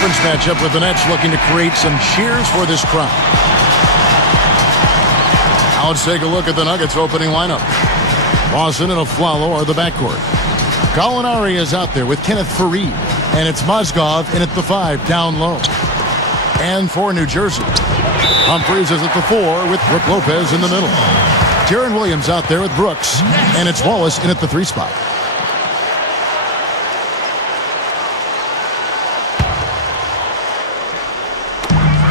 conference matchup with the Nets looking to create some cheers for this crowd. Now let's take a look at the Nuggets opening lineup. Lawson and Aflalo are the backcourt. Gallinari is out there with Kenneth Faried. And it's Mozgov in at the 5 down low. And for New Jersey, Humphries is at the 4 with Brook Lopez in the middle. Deron Williams out there with Brooks. And it's Wallace in at the 3 spot.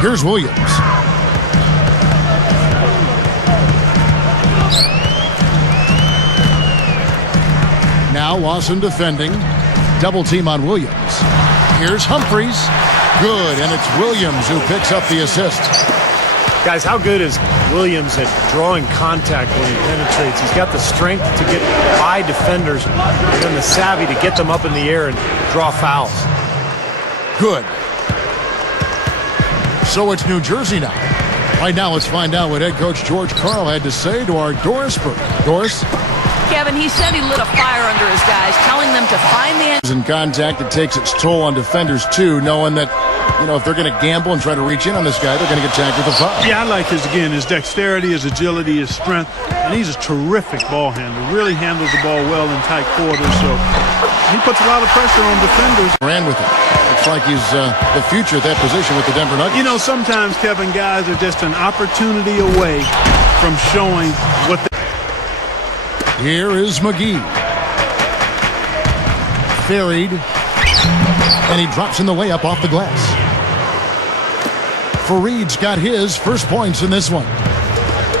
Here's Williams. Now Lawson defending. Double team on Williams. Here's Humphries. Good, and it's Williams who picks up the assist. Guys, how good is Williams at drawing contact when he penetrates? He's got the strength to get by defenders and then the savvy to get them up in the air and draw fouls. Good. So it's New Jersey now. Right now, let's find out what head coach George Karl had to say to our Doris Burke. Doris? Kevin, he said he lit a fire under his guys, telling them to find the end. In contact, it takes its toll on defenders, too, knowing that, if they're going to gamble and try to reach in on this guy, they're going to get tagged with a foul. Yeah, I like his dexterity, his agility, his strength, and he's a terrific ball handler. Really handles the ball well in tight quarters, so he puts a lot of pressure on defenders. Ran with it. Looks like he's the future at that position with the Denver Nuggets. Sometimes, Kevin, guys are just an opportunity away from showing what they... Here is McGee. Faried. And he drops in the layup off the glass. Faried's got his first points in this one.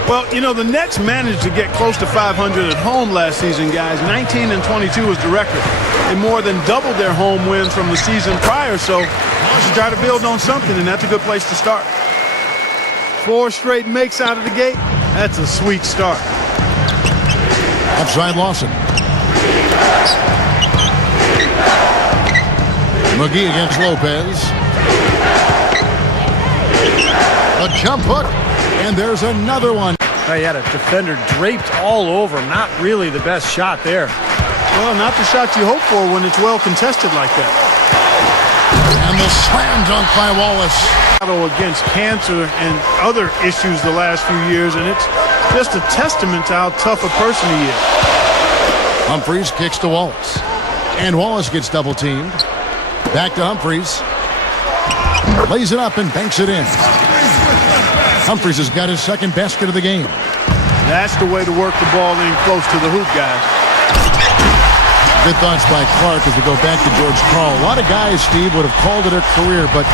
Well, the Nets managed to get close to 500 at home last season, guys. 19-22 was the record. They more than doubled their home wins from the season prior, so let's try to build on something, and that's a good place to start. 4 straight makes out of the gate. That's a sweet start. Outside Lawson. McGee against Lopez. A jump hook, and there's another one. He had a defender draped all over him. Not really the best shot there. Well, not the shot you hope for when it's well contested like that. And the slam dunk by Wallace. Against cancer and other issues the last few years, and it's just a testament to how tough a person he is. Humphries kicks to Wallace. And Wallace gets double teamed. Back to Humphries. Lays it up and banks it in. Humphries has got his second basket of the game. That's the way to work the ball in close to the hoop, guys. Good thoughts by Clark as we go back to George Karl. A lot of guys, Steve, would have called it a career, but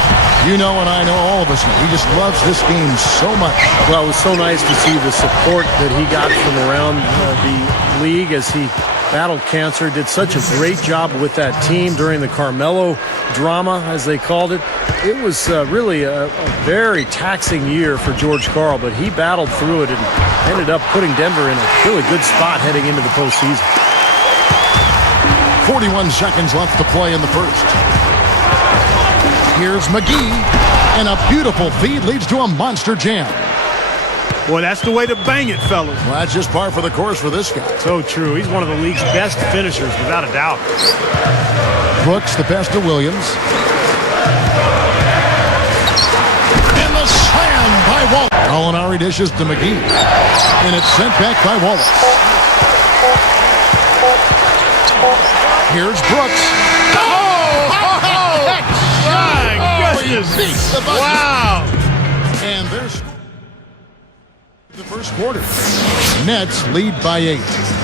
and I know, all of us know, he just loves this game so much. Well, it was so nice to see the support that he got from around the league as he battled cancer. Did such a great job with that team during the Carmelo drama, as they called it. It was really a very taxing year for George Karl, but he battled through it and ended up putting Denver in a really good spot heading into the postseason. 41 seconds left to play in the first. Here's McGee, and a beautiful feed leads to a monster jam. Boy, that's the way to bang it, fellas. Well, that's just par for the course for this guy. So true. He's one of the league's best finishers, without a doubt. Brooks, the pass to Williams. And the slam by Wallace. Gallinari dishes to McGee. And it's sent back by Wallace. Here's Brooks. My goodness. Wow. And there's the first quarter. Nets lead by 8.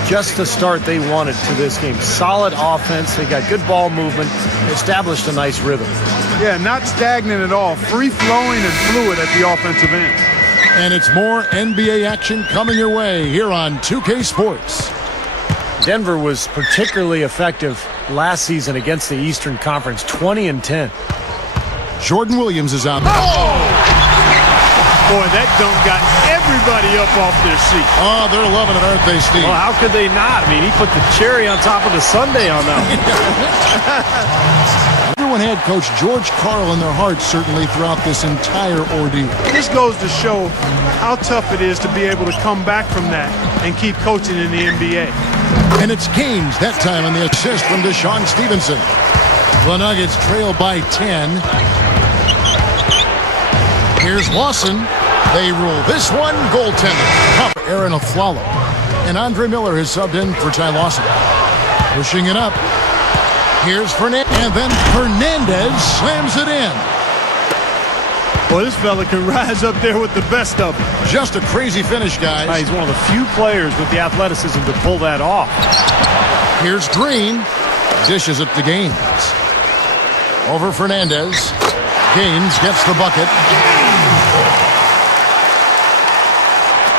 Just the start they wanted to this game. Solid offense. They got good ball movement. Established a nice rhythm. Yeah, not stagnant at all. Free-flowing and fluid at the offensive end. And it's more NBA action coming your way here on 2K Sports. Denver was particularly effective last season against the Eastern Conference, 20-10. Jordan Williams is out. Boy, that dunk got everybody up off their seat. Oh, they're loving it, aren't they, Steve? Well, how could they not? I mean, he put the cherry on top of the sundae on that. Everyone had Coach George Karl in their hearts, certainly, throughout this entire ordeal. This goes to show how tough it is to be able to come back from that and keep coaching in the NBA. And it's Gaines that time on the assist from Deshaun Stevenson. The Nuggets trail by 10. Here's Lawson. They rule this one goaltender. Aaron Aflalo. And Andre Miller has subbed in for Ty Lawson. Pushing it up. Here's Fernandez. And then Fernandez slams it in. Well, this fella can rise up there with the best of them. Just a crazy finish, guys. He's one of the few players with the athleticism to pull that off. Here's Green. Dishes it to Gaines. Over Fernandez. Gaines gets the bucket.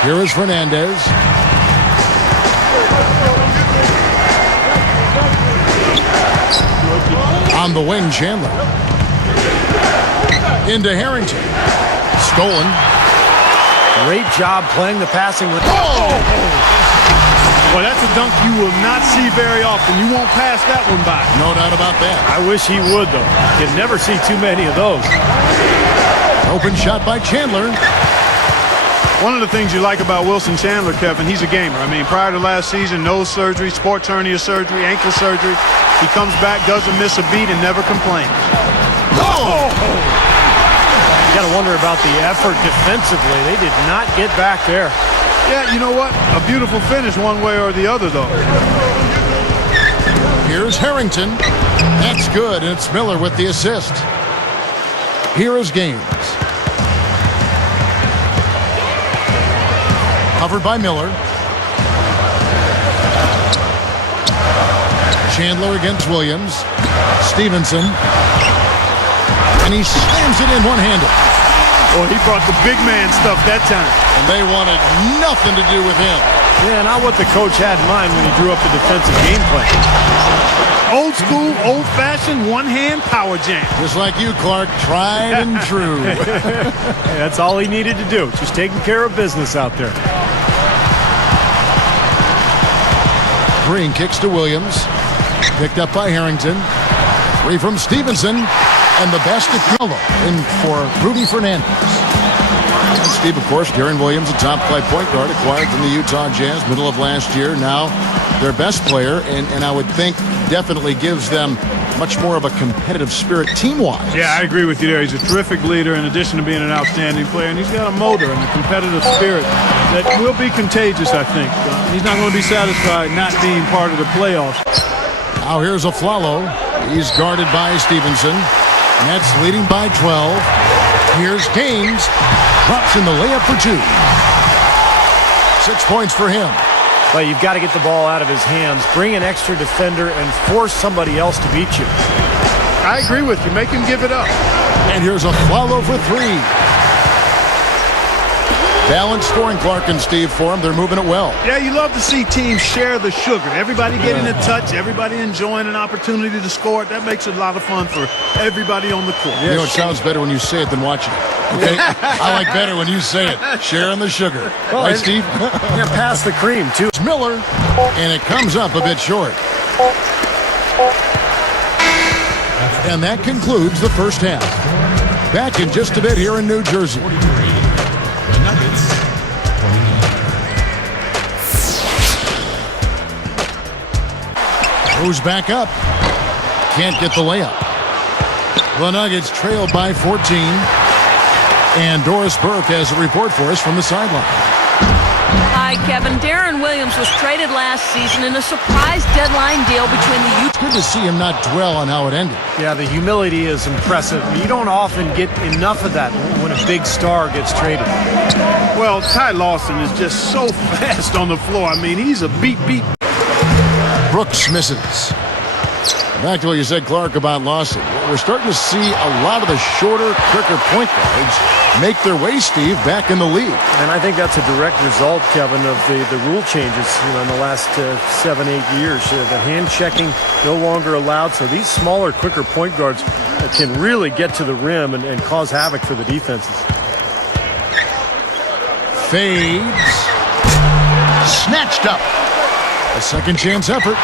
Here is Fernandez. On the wing, Chandler. Into Harrington. Stolen. Great job playing the passing. Oh! Well, that's a dunk you will not see very often. You won't pass that one by. No doubt about that. I wish he would, though. You never see too many of those. Open shot by Chandler. One of the things you like about Wilson Chandler, Kevin, he's a gamer. I mean, prior to last season, nose surgery, sports hernia surgery, ankle surgery. He comes back, doesn't miss a beat, and never complains. Oh! You got to wonder about the effort defensively. They did not get back there. Yeah, you know what? A beautiful finish one way or the other, though. Here's Harrington. That's good, and it's Miller with the assist. Here is Gaines. Covered by Miller. Chandler against Williams. Stevenson. And he slams it in one-handed. Well, he brought the big man stuff that time. And they wanted nothing to do with him. Yeah, not what the coach had in mind when he drew up the defensive game plan. Old school, old-fashioned, one-hand power jam. Just like you, Clark. Tried and true. Hey, that's all he needed to do. Just taking care of business out there. Green kicks to Williams. Picked up by Harrington. Three from Stevenson. And the best at Gillo in for Rudy Fernandez. And Steve, of course, Darren Williams, a top-flight point guard, acquired from the Utah Jazz middle of last year. Now their best player, and I would think definitely gives them much more of a competitive spirit team-wise. Yeah, I agree with you there. He's a terrific leader in addition to being an outstanding player, and he's got a motor and a competitive spirit that will be contagious, I think. He's not going to be satisfied not being part of the playoffs. Now here's Aflalo. He's guarded by Stevenson. Nets leading by 12. Here's Gaines. Drops in the layup for 2. 6 points for him. But you've got to get the ball out of his hands, bring an extra defender, and force somebody else to beat you. I agree with you. Make him give it up. And here's Aflalo for 3. Balanced scoring, Clark and Steve, for him. They're moving it well. Yeah, you love to see teams share the sugar. Everybody getting a touch, everybody enjoying an opportunity to score it. That makes it a lot of fun for everybody on the court. You know, it sounds better when you say it than watching it. Okay? I like better when you say it. Sharing the sugar. Well, right, Steve? Yeah, pass the cream, too. It's Miller, and it comes up a bit short. And that concludes the first half. Back in just a bit here in New Jersey. Goes back up. Can't get the layup. The Nuggets trail by 14. And Doris Burke has a report for us from the sideline. Hi, Kevin. Darren Williams was traded last season in a surprise deadline deal between the Utah. It's good to see him not dwell on how it ended. Yeah, the humility is impressive. You don't often get enough of that when a big star gets traded. Well, Ty Lawson is just so fast on the floor. I mean, he's a beat. Brooks misses. Back to what you said, Clark, about Lawson. We're starting to see a lot of the shorter, quicker point guards make their way, Steve, back in the league. And I think that's a direct result, Kevin, of the rule changes in the last 7-8 years. The hand checking no longer allowed, so these smaller, quicker point guards can really get to the rim and cause havoc for the defenses. Fades. Snatched up. A second chance effort.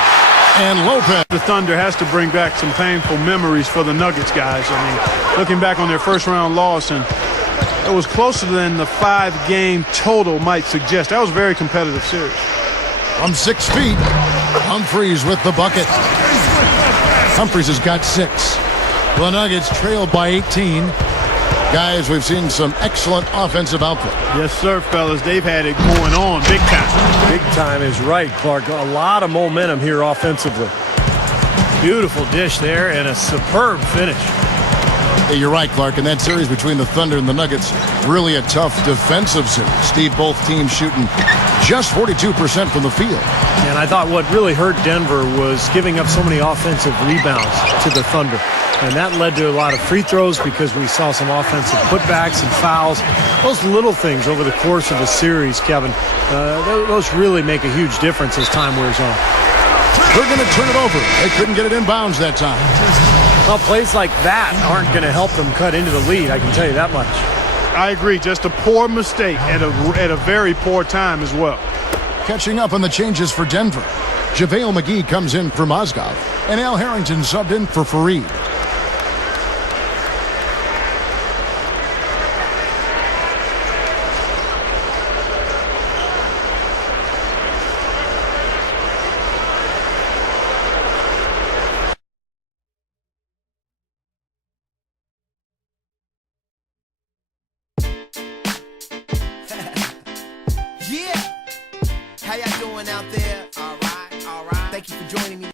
And Lopez. The Thunder has to bring back some painful memories for the Nuggets guys. I mean, looking back on their first round loss, and it was closer than the 5-game total might suggest. That was a very competitive series. From 6 feet, Humphries with the bucket. Humphries has got 6. The Nuggets trail by 18. Guys, we've seen some excellent offensive output. Yes, sir, fellas. They've had it going on big time. Big time is right, Clark. A lot of momentum here offensively. Beautiful dish there and a superb finish. Hey, you're right, Clark. In that series between the Thunder and the Nuggets, really a tough defensive series. Steve, both teams shooting just 42% from the field. And I thought what really hurt Denver was giving up so many offensive rebounds to the Thunder. And that led to a lot of free throws because we saw some offensive putbacks and fouls. Those little things over the course of the series, Kevin, those really make a huge difference as time wears on. They're going to turn it over. They couldn't get it in bounds that time. Well, plays like that aren't going to help them cut into the lead, I can tell you that much. I agree. Just a poor mistake at a very poor time as well. Catching up on the changes for Denver. JaVale McGee comes in for Mozgov, and Al Harrington subbed in for Fareed. Yeah. How y'all doing out there? All right. Thank you for joining me.